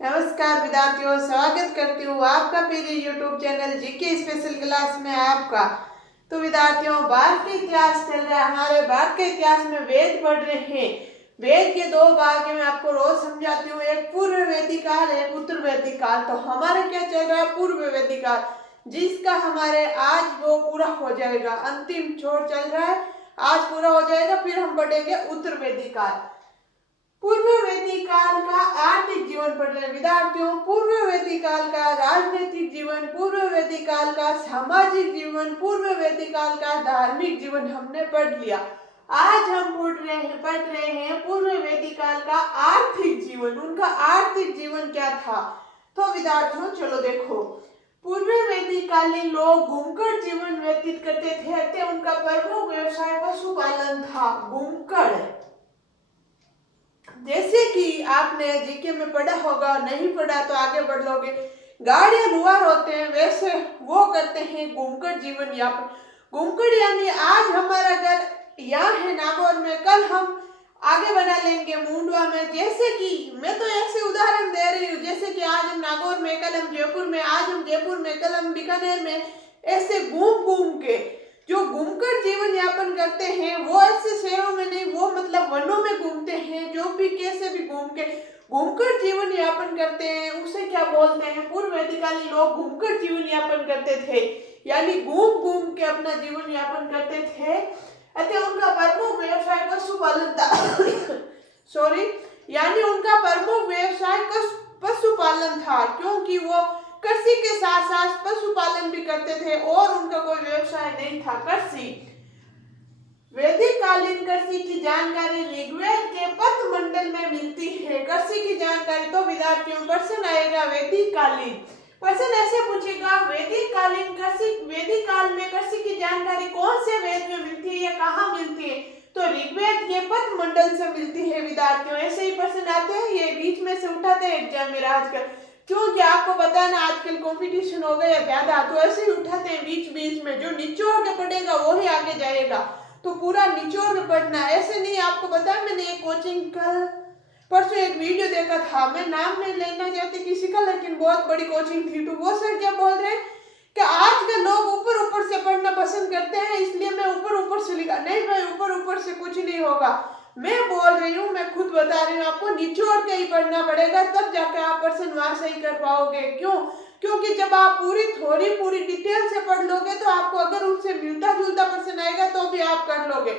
नमस्कार विद्यार्थियों, स्वागत करती हूँ आपका मेरे YouTube channel GK special class में आपका। तो विद्यार्थियों, भारत के इतिहास चल रहा है। हमारे भारत के इतिहास में वेद पढ़ रहे हैं। वेद के दो भाग में आपको रोज समझाती हूँ, एक पूर्व वैदिक काल, एक उत्तर वैदिक काल। तो हमारे क्या चल रहा है, पूर्व वैदिक काल, जिसका हमारे आज वो पूरा हो जाएगा। अंतिम छोर चल रहा है, आज पूरा हो जाएगा, फिर हम पढ़ेंगे उत्तर वैदिक काल। पूर्व वैदिक काल का आर्थिक जीवन पढ़ रहे विद्यार्थियों, पूर्व वैदिक काल का राजनीतिक जीवन, पूर्व वैदिक काल का सामाजिक जीवन, पूर्व वैदिक काल का धार्मिक जीवन हमने पढ़ लिया। आज हम पढ़ रहे हैं पूर्व वैदिक काल का आर्थिक जीवन। उनका आर्थिक जीवन क्या था? तो विद्यार्थियों चलो देखो, पूर्व वैदिक कालीन लोग घूमकर जीवन व्यतीत करते थे। उनका प्रमुख व्यवसाय पशुपालन था। घूमकर, जैसे कि आपने जीके में पढ़ा होगा, नहीं पढ़ा तो आगे बढ़ लोगे। गाड़ियां लुहार होते हैं, वैसे वो करते हैं घूमकर जीवन यापन। घूमकर यानी आज हमारा घर यहाँ है नागौर में, कल हम आगे बना लेंगे मुंडवा में। जैसे कि मैं तो ऐसे उदाहरण दे रही हूँ, जैसे कि आज हम नागौर में, कल हम जयपुर में, आज हम जयपुर में, कल हम बीकानेर में। ऐसे घूम घूम के जो घूमकर जीवन यापन करते हैं, वो ऐसे शहरों में नहीं, वो मतलब वनों में घूमते हैं। जो भी कैसे भी घूमकर जीवन यापन करते हैं, उसे क्या बोलते हैं? पूर्व वैदिककालीन लोग घूमकर जीवन यापन करते थे, यानी घूम घूम के अपना जीवन यापन करते थे। अतः उनका प्रमुख व्यवसाय पशुपालन था। सॉरी, यानी उनका प्रमुख व्यवसाय पशुपालन था, क्योंकि वो कृषि के साथ साथ पशुपालन भी करते थे और उनका कोई व्यवसाय नहीं था कृषि। वैदिक कालीन कृषि की जानकारी ऋग्वेद के पथ मंडल में मिलती है। कृषि की जानकारी तो विद्यार्थियों प्रश्न आएगा वैदिक कालीन, प्रश्न ऐसे पूछेगा, वैदिक कालीन कृषि, वैदिक काल में कृषि की जानकारी कौन से वेद में मिलती है या कहाँ मिलती है? तो ऋग्वेद के पथ मंडल से मिलती है विद्यार्थियों। ऐसे ही प्रश्न आते हैं, ये बीच में से उठाते हैं एग्जाम में आजकल, क्योंकि आपको पता है ना आजकल कंपटीशन हो गया ज्यादा, तो ऐसे ही उठाते हैं बीच बीच में। जो निचोड़ के पढ़ेगा वही आगे जाएगा, तो पूरा निचोड़ के पढ़ना, ऐसे नहीं। आपको पता है, मैंने एक कोचिंग कल परसों एक वीडियो देखा था, मैं नाम नहीं लेना चाहती किसी का, लेकिन बहुत बड़ी कोचिंग थी। तो वो सर क्या बोल रहे हैं कि आज के लोग ऊपर ऊपर से पढ़ना पसंद करते हैं, इसलिए मैं ऊपर ऊपर से लिखा। नहीं भाई, ऊपर ऊपर से कुछ नहीं होगा। मैं बोल रही हूँ, मैं खुद बता रही हूँ, आपको निचोड़ के ही पढ़ना पड़ेगा, तब जाके आप प्रश्न वहां सही कर पाओगे। क्यों? क्योंकि जब आप पूरी डिटेल से पढ़ लोगे, तो आपको अगर उनसे मिलता जुलता प्रश्न आएगा तो भी आप कर लोगे।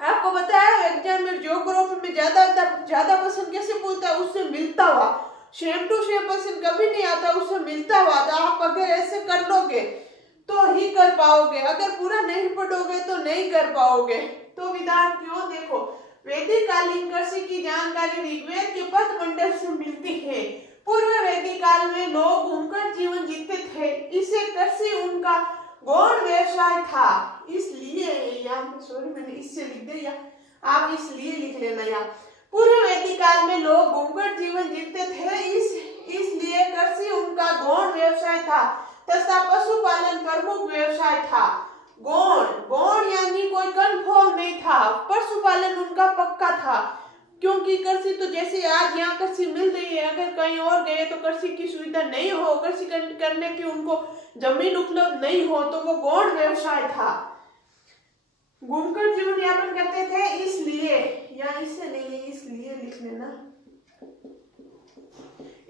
आपको पता है एग्जाम में ज्योग्राफी में ज्यादा प्रश्न कैसे पूछता है? उससे मिलता हुआ, सेम टू सेम प्रश्न कभी नहीं आता, उससे मिलता हुआ। तो आप अगर ऐसे कर लोगे तो ही कर पाओगे, अगर पूरा नहीं पढ़ोगे तो नहीं कर पाओगे। तो विद्यार्थियों देखो, वैदिक कालीन कृषि की जानकारी ऋग्वेद के पथ मंडल से मिलती है। पूर्व वैदिक काल में लोग घूमकर जीवन जीते थे, इसे कृषि उनका गौण व्यवसाय था। इसलिए यहाँ सॉरी मैंने इससे लिख दिया, आप इसलिए लिख लेना। यहाँ पूर्व वैदिक काल में लोग घूमकर जीवन जीते थे, इसलिए कृषि उनका गौण व्यवसाय था तथा पशुपालन प्रमुख व्यवसाय था। गौण यानी कोई कन्फर्म नहीं था, पशुपालन उनका पक्का था। क्योंकि कृषि तो जैसे आज यहाँ कृषि मिल रही है, अगर कहीं और गए तो कृषि की सुविधा नहीं हो, कृषि करने की उनको जमीन उपलब्ध नहीं हो, तो वो गौण व्यवसाय था। घूमकर जीवन यापन करते थे, इसलिए, या इससे नहीं, इसलिए लिख लेना।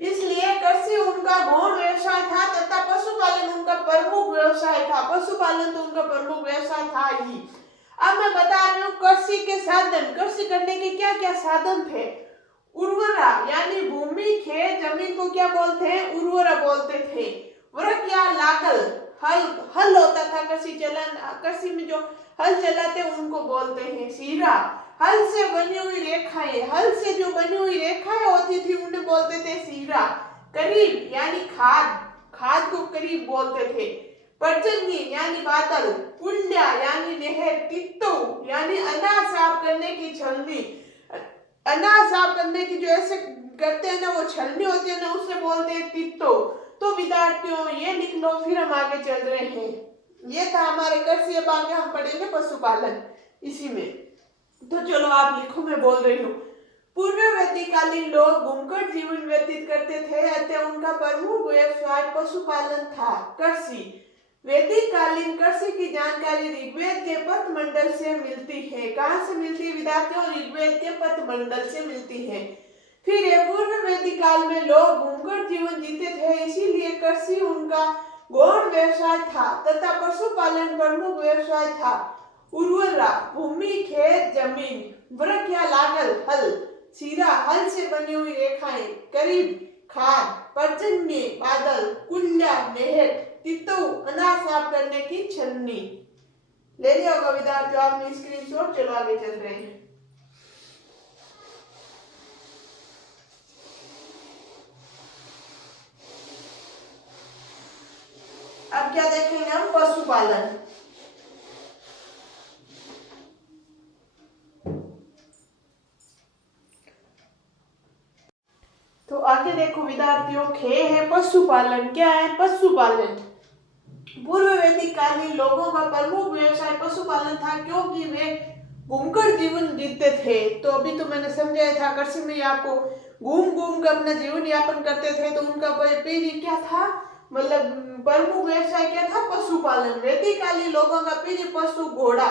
इसलिए कृषि उनका गौण व्यवसाय था तथा पशुपालन उनका प्रमुख व्यवसाय था। पशुपालन तो उनका प्रमुख व्यवसाय था ही। अब मैं बता रही हूँ कृषि के साधन, कृषि करने के क्या क्या साधन थे। उर्वरा यानी भूमि, खेत, जमीन को क्या बोलते हैं? उर्वरा बोलते थे। वृक्ष या लागल, हल होता था कृषि में जो हल चलाते उनको बोलते हैं सीरा। हल से बनी हुई रेखाएं, हल से जो बनी हुई रेखाएं होती थी उन्हें बोलते थे सीरा। करीब यानी खाद को करीब बोलते थे। पर्जन्य यानी बादल, पुल्या यानी नहर, तित्तो यानी अनाज साफ करने की छलनी। अनाज साफ करने की जो ऐसे करते हैं ना, वो छलनी होती है ना, उसे बोलते हैं तित्तो। तो विद्यार्थियों ये लिख लो, फिर हम आगे चल रहे हैं। ये था हमारे कृषि, अब आगे हम पढ़ेंगे पशुपालन इसी में। तो चलो आप लिखो, मैं बोल रही हूँ। पूर्व वैदिककालीन लोग घूमकर जीवन व्यतीत करते थे, अतः उनका प्रमुख व्यवसाय पशुपालन था। कृषि। वैदिक कालीन कृषि की जानकारी ऋग्वेद के पथ मंडल से मिलती है। कहाँ से मिलती है विद्यार्थियों? ऋग्वेद के पथ मंडल से मिलती है। फिर ये पूर्व वैदिक काल में लोग घूमकर जीवन जीते थे, इसीलिए कृषि उनका गौण व्यवसाय था तथा पशुपालन प्रमुख व्यवसाय था। उर्वरा भूमि, खेत, जमीन। वृक्ष या लागल, हल। सीरा, हल से बनी हुई रेखाएं। करीब, खाद। पर्जन्य, बादल। कुल्या, नहर। तितु, अनाज साफ करने की छन्नी। ले लिया होगा विद्यार्थियों आपने स्क्रीनशॉट। चलो आगे चल रहे हैं। अब क्या देखेंगे हम? पशुपालन। तो आगे देखो विद्यार्थियों, खे है पशुपालन। क्या है पशुपालन? पूर्व वैदिक कालीन लोगों का प्रमुख व्यवसाय पशुपालन था, क्योंकि वे घूमकर जीवन जीते थे। तो अभी तो मैंने समझाया था कृषि में आपको, घूम घूम कर अपना जीवन यापन करते थे, तो उनका पीढ़ी क्या था, मतलब प्रमुख व्यवसाय क्या था? पशुपालन। वैदिक कालीन लोगों का पीढ़ी पशु घोड़ा।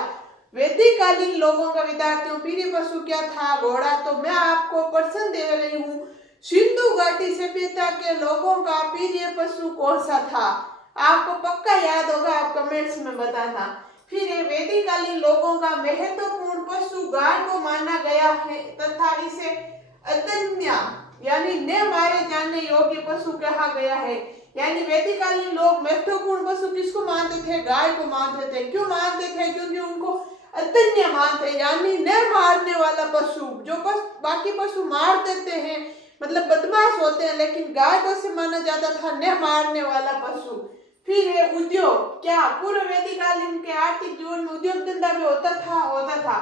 वैदिक कालीन लोगों का विद्यार्थियों पीढ़ी पशु क्या था? घोड़ा। तो मैं आपको प्रश्न दे रही हूँ, सिंधु घाटी सभ्यता के लोगों का प्रिय पशु कौन सा था? आपको पक्का याद होगा, आप कमेंट्स में बताना। फिर ये वैदिक कालीन लोगों का महत्वपूर्ण पशु गाय को माना गया है तथा इसे अदन्य यानी न मारे जाने योग्य पशु कहा गया है। यानी वैदिक कालीन लोग महत्वपूर्ण पशु किसको मानते थे? गाय को मानते थे। क्यों मानते थे? क्योंकि उनको अदन्य मानते, यानी न मारने वाला पशु। जो बाकी पशु मार देते हैं, मतलब बदमाश होते हैं, लेकिन गाय को से माना जाता था न मारने वाला पशु। फिर है उद्योग। क्या पूर्व वैदिक कालीन के आर्थिक जीवन में उद्योग धंधा भी होता था।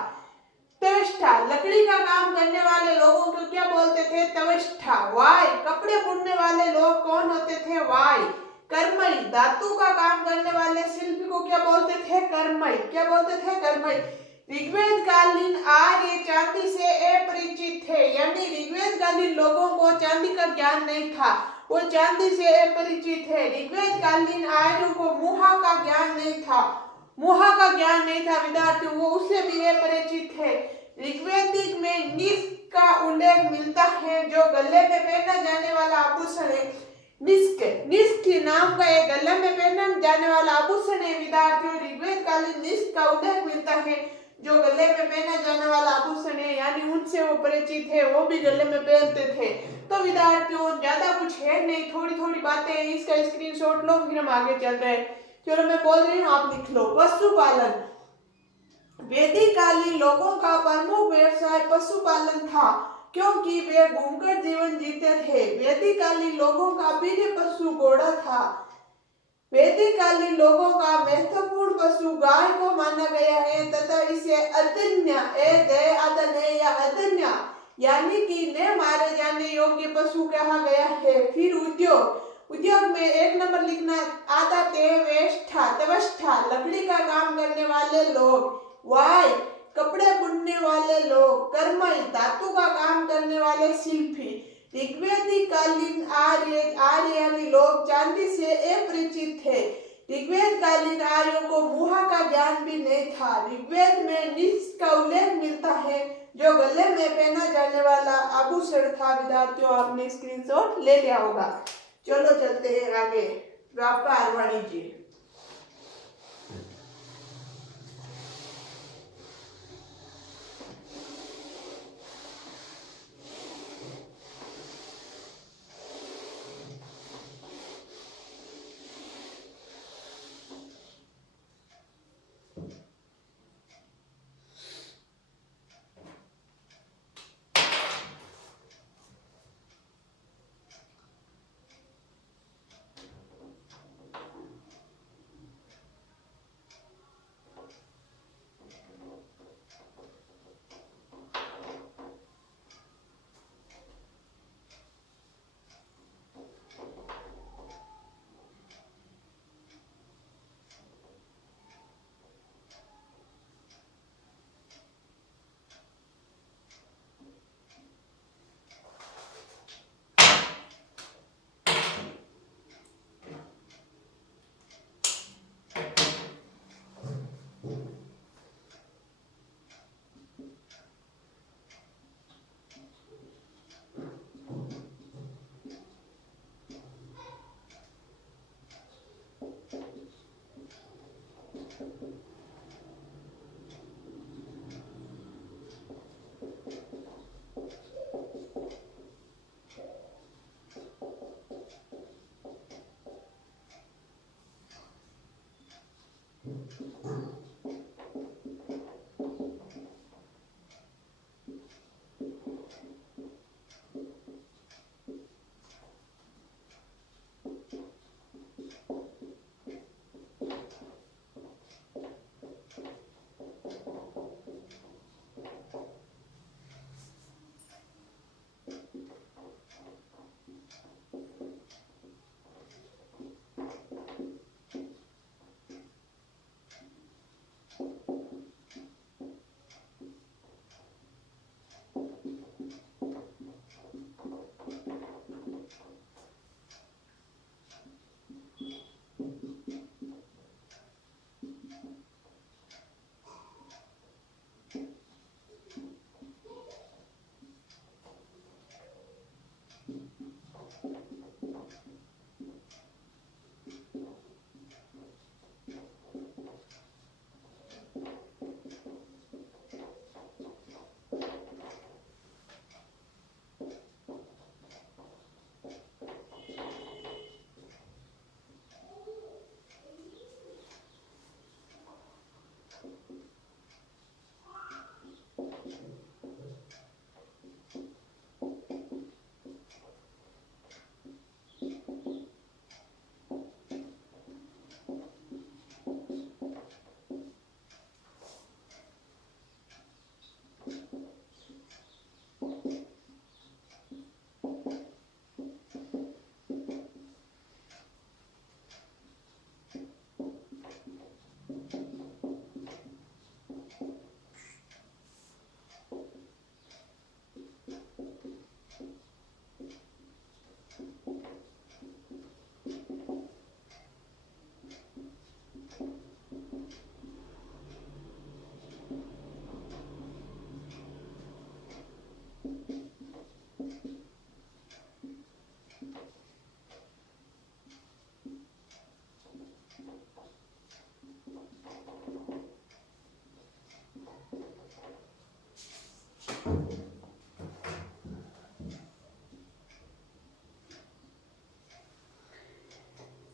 तविष्ठा, लकड़ी का काम करने वाले लोगों को क्या बोलते थे? तविष्ठा। वाय, कपड़े बुनने वाले लोग कौन होते थे? वाय। कर्मई, धातु का काम करने वाले शिल्पी को क्या बोलते थे? कर्मई। क्या बोलते थे? कर्मई। ऋग्वेद कालीन आर्य चांदी से अपरिचित थे, यानी ऋग्वेद कालीन लोगों को चांदी का ज्ञान नहीं था, वो चांदी से अपरिचित है। ऋग्वेद कालीन आर्यों को मुहा का ज्ञान नहीं था, मुहा का ज्ञान नहीं था विद्यार्थियों, वो उससे भी अपरिचित है। ऋग्वेदिक में निष्क का उल्लेख मिलता है, जो गले में पहना जाने वाला आभूषण है। निष्क, निष्क नाम का एक गले में पहना जाने वाला आभूषण है विद्यार्थियों। ऋग्वेद कालीन निष्क का उल्लेख मिलता है, जो गले में पहना जाने वाला आभूषण है, यानी उनसे वो परिचित है, वो भी गले में पहनते थे। तो विद्यार्थियों ज्यादा कुछ है नहीं, थोड़ी थोड़ी बातें हैं, इसका स्क्रीनशॉट लो, फिर हम आगे चल रहे हैं। चलो मैं बोल रही हूँ, आप लिख लो। पशुपालन। वैदिक कालीन लोगों का प्रमुख व्यवसाय पशुपालन था, क्योंकि वे घूमकर जीवन जीते थे। वैदिक कालीन लोगों का प्रिय पशु घोड़ा था। वैदिक कालीन लोगों का महत्वपूर्ण पशु गाय को माना गया है तथा इसे अदन्य या अदन्य यानी कि न मारे जाने योग्य पशु कहा गया है। फिर उद्योग। उद्योग में एक नंबर लिखना आता तवस्था, लकड़ी का काम करने वाले लोग। वाय, कपड़े बुनने वाले लोग। कर्मई, धातु का काम करने वाले शिल्पी। ऋग्वेदिक कालीन आर्य यानी लोग चांदी से अपरिचित थे। ऋग्वेद कालीन आर्यों को मुहा का ज्ञान भी नहीं था। ऋग्वेद में निष्क का उल्लेख मिलता है, जो गले में पहना जाने वाला आभूषण था। विद्यार्थियों आपने स्क्रीनशॉट ले लिया होगा। चलो चलते हैं आगे। व्यापार वाणिज्य।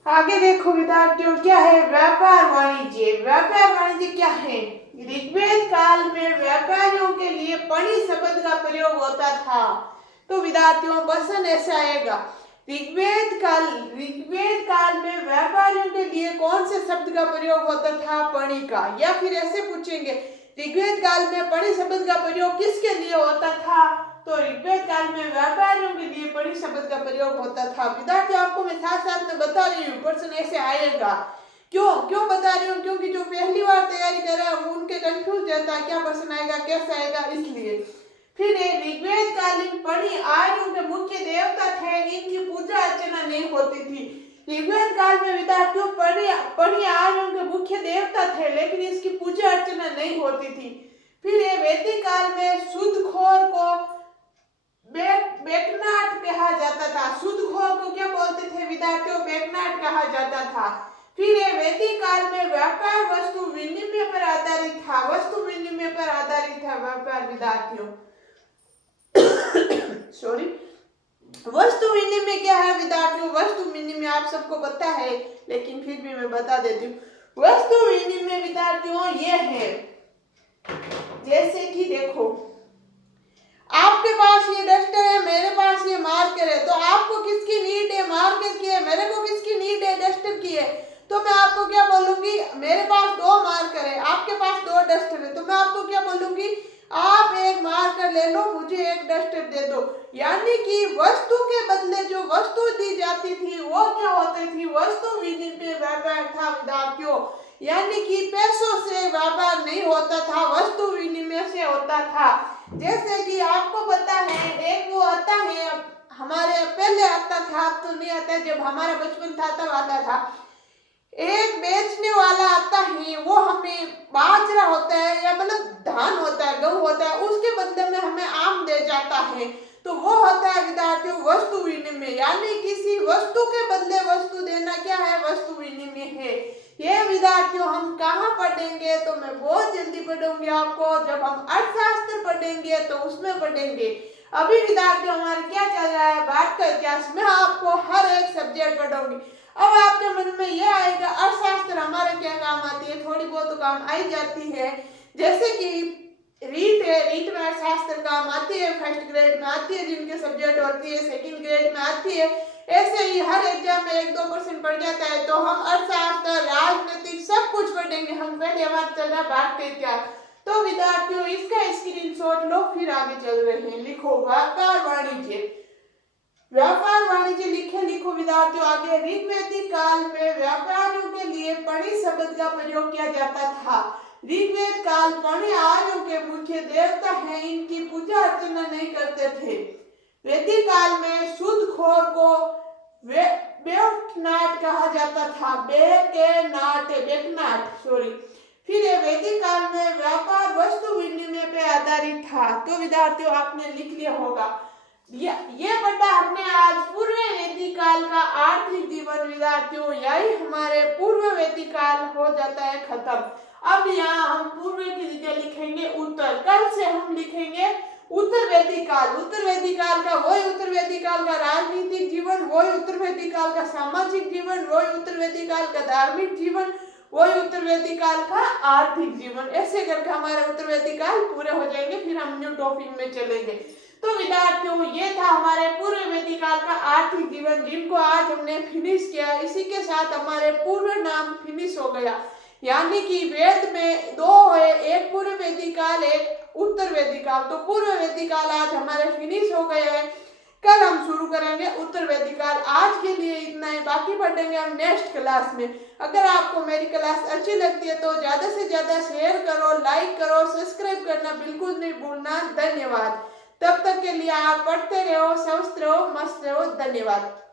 आगे देखो विद्यार्थियों, क्या है व्यापार वाणिज्य। व्यापार वाणिज्य क्या है? ऋग्वेद काल में व्यापारियों के लिए पणि शब्द का प्रयोग होता था। तो विद्यार्थियों क्वेश्चन ऐसे आएगा, ऋग्वेद काल में व्यापारियों के लिए कौन से शब्द का प्रयोग होता था? पणि का। या फिर ऐसे पूछेंगे, ऋग्वेद काल में पणि शब्द का प्रयोग किसके लिए होता था? तो ऋग्वेद काल में व्यापारियों के लिए पणि शब्द का प्रयोग होता था। विद्यार्थियों आपको मैं साथ साथ में बता रही हूँ, प्रश्न ऐसे आएगा। क्यों बता रही हूँ? क्योंकि जो पहली बार तैयारी कर रहा है वो उनके कंफ्यूज रहता है, क्या प्रश्न आएगा, कैसे आएगा, इसलिए। फिर ऋग्वेद कालीन पणि आर्यों के मुख्य देवता थे, इनकी पूजा अर्चना नहीं होती थी। ऋग्वेद काल में विद्यार्थियों पणि आर्यों के मुख्य देवता थे, लेकिन इसकी पूजा अर्चना नहीं होती थी। फिर ये वैदिक काल में सूदखोर को बेकनाट कहा जाता था। सूदखोर को क्या बोलते थे विद्यार्थियों? बेकनाट कहा जाता था। फिर ये वैदिक काल में व्यापार वस्तु विनिमय पर आधारित था। वस्तु विनिमय पर आधारित था व्यापार विद्यार्थियों। सॉरी, वस्तु विनिमय क्या है विद्यार्थियों? वस्तु विनिमय आप सबको पता है, लेकिन फिर भी मैं बता देती हूँ। वस्तु विनिमय विद्यार्थियों ये है, जैसे कि देखो, आपके पास ये डस्टर है, मेरे पास ये मार्कर है, तो आपको किसकी नीड है? मार्कर की है। मेरे को किसकी नीड है? डस्टर की है। तो मैं आपको क्या बोलूंगी? मेरे पास 2 मार्कर है, आपके पास 2 डस्टर है, तो मैं आपको क्या बोलूंगी? आप एक मार्कर ले लो, मुझे एक डस्टर दे दो। यानी कि वस्तु के बदले जो वस्तु दी जाती थी वो क्या होती थी? वस्तु विनिमय व्यापार था विद्यार्थियों। यानी कि पैसों से व्यापार नहीं होता था, वस्तु विनिमय से होता था। जैसे कि आपको पता है, एक वो आता है, हमारे पहले आता था, अब तो नहीं आता, जब हमारा बचपन था तब आता था। एक बेचने वाला आता है, वो हमें बाजरा होता है या मतलब धान होता है, गेहूं होता है, उसके बदले में हमें आम दे जाता है। तो वो होता है विद्यार्थियों वस्तु विनिमय। यानी किसी वस्तु के बदले वस्तु देना क्या है? वस्तु विनिमय है। ये विद्यार्थियों हम कहाँ पढ़ेंगे? तो मैं बहुत जल्दी पढ़ूंगी आपको, जब हम अर्थशास्त्र पढ़ेंगे तो उसमें पढ़ेंगे। अभी विद्यार्थियों हमारे क्या चल रहा है? भारत का इतिहास में आपको हर एक सब्जेक्ट पढ़ूंगी। अब आपके मन में यह आएगा अर्थशास्त्र हमारे क्या काम आती है, थोड़ी बहुत तो काम आई जाती है, जैसे कि रीट है, रीट में अर्थशास्त्र काम आती है, फर्स्ट ग्रेड में आती है, जिनके सब्जेक्ट होती है सेकंड ग्रेड में आती है। ऐसे ही हर एग्जाम में 1-2% पढ़ जाता है, तो हम अर्थशास्त्र, राजनीतिक सब कुछ पढ़ेंगे। हम पहले हमारा चल रहा भारतीय इतिहास। तो विद्यार्थियों इसका स्क्रीनशॉट लो, फिर आगे चल रहे हैं। लिखो व्यापार वाणिज्य, व्यापार वाणिज्य लिखो विद्यार्थियों आगे। ऋग्वैदिक काल में व्यापारियों के लिए पणि शब्द का प्रयोग किया जाता था। ऋग्वेद काल पणि आर्यों के मुख्य देवता हैं, इनकी पूजा अर्चना नहीं करते थे। वैदिक काल में शुद्धखोर को बेकनाट कहा जाता था, बेकनाट सॉरी। फिर वैदिक काल में व्यापार वस्तु विनिमय पे आधारित था। तो विद्यार्थियों आपने लिख लिया होगा। ये पढ़ा हमने आज पूर्व वैदिक काल का आर्थिक जीवन। विद्यार्थियों यही हमारे पूर्व वैदिक काल हो जाता है खत्म। अब यहाँ हम पूर्व की जगह लिखेंगे उत्तर। कल से हम लिखेंगे उत्तर वैदिक काल। उत्तर वैदिक काल का वही उत्तर वैदिक काल का राजनीतिक जीवन, वही उत्तर वैदिक काल का सामाजिक जीवन, वही उत्तर वैदिक काल का धार्मिक जीवन, वही उत्तर वैदिक काल का आर्थिक जीवन। ऐसे करके हमारे उत्तर वैदिक काल पूरे हो जाएंगे, फिर हम न्यू टॉपिक में चलेंगे। तो विद्यार्थियों ये था हमारे पूर्व वैदिक काल का आर्थिक जीवन, जिनको आज हमने फिनिश किया। इसी के साथ हमारे पूर्व नाम फिनिश हो गया, यानी कि वेद में दो है, एक पूर्व वैदिक काल, एक उत्तर वैदिक काल। तो पूर्व वैदिक काल आज हमारे फिनिश हो गए हैं। कल हम शुरू करेंगे उत्तर वैदिक काल। आज के लिए इतना ही, बाकी पढ़ेंगे हम नेक्स्ट क्लास में। अगर आपको मेरी क्लास अच्छी लगती है तो ज्यादा से ज्यादा शेयर करो, लाइक करो, सब्सक्राइब करना बिल्कुल नहीं भूलना। धन्यवाद। तब तक के लिए आप पढ़ते रहो, स्वस्थ रहो, मस्त रहो। धन्यवाद।